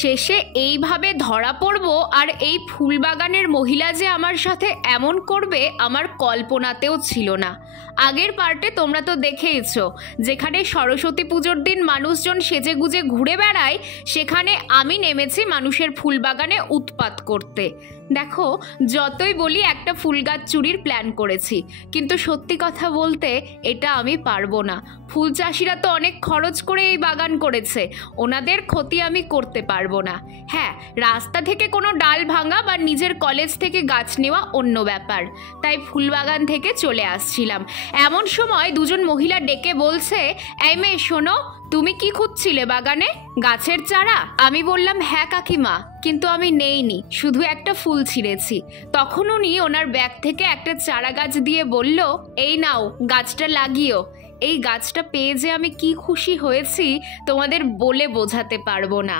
শেষে এইভাবে ধরা পড়ব আর এই ফুলবাগানের মহিলা যে আমার সাথে এমন করবে আমার কল্পনাতেও ছিল না। আগের পার্টে তোমরা তো দেখেইছো, যেখানে সরস্বতী পুজোর দিন মানুষজন সেজেগুজে ঘুরে বেড়ায়, সেখানে আমি নেমেছি মানুষের ফুলবাগানে উৎপাত করতে। দেখো, যতই বলি একটা ফুল গাছ চুরির প্ল্যান করেছি, কিন্তু সত্যি কথা বলতে এটা আমি পারবো না। ফুল চাষিরা তো অনেক খরচ করে এই বাগান করেছে, ওনাদের ক্ষতি আমি করতে পারবো না। হ্যাঁ, রাস্তা থেকে কোনো ডাল ভাঙা বা নিজের কলেজ থেকে গাছ নেওয়া অন্য ব্যাপার, তাই ফুলবাগান থেকে চলে আসছিলাম। এমন সময় দুজন মহিলা ডেকে বলছে, এই মেয়ে শোনো, তুমি কি খুঁজছিলে বাগানে? গাছের চারা? আমি বললাম, হ্যাঁ কাকিমা, কিন্তু আমি নেইনি, শুধু একটা ফুল ছিঁড়েছি। তখন উনি ওনার ব্যাগ থেকে একটা চারা গাছ দিয়ে বলল, এই নাও, গাছটা লাগিও। এই গাছটা পেয়ে যে আমি কি খুশি হয়েছি তোমাদের বলে বোঝাতে পারবো না।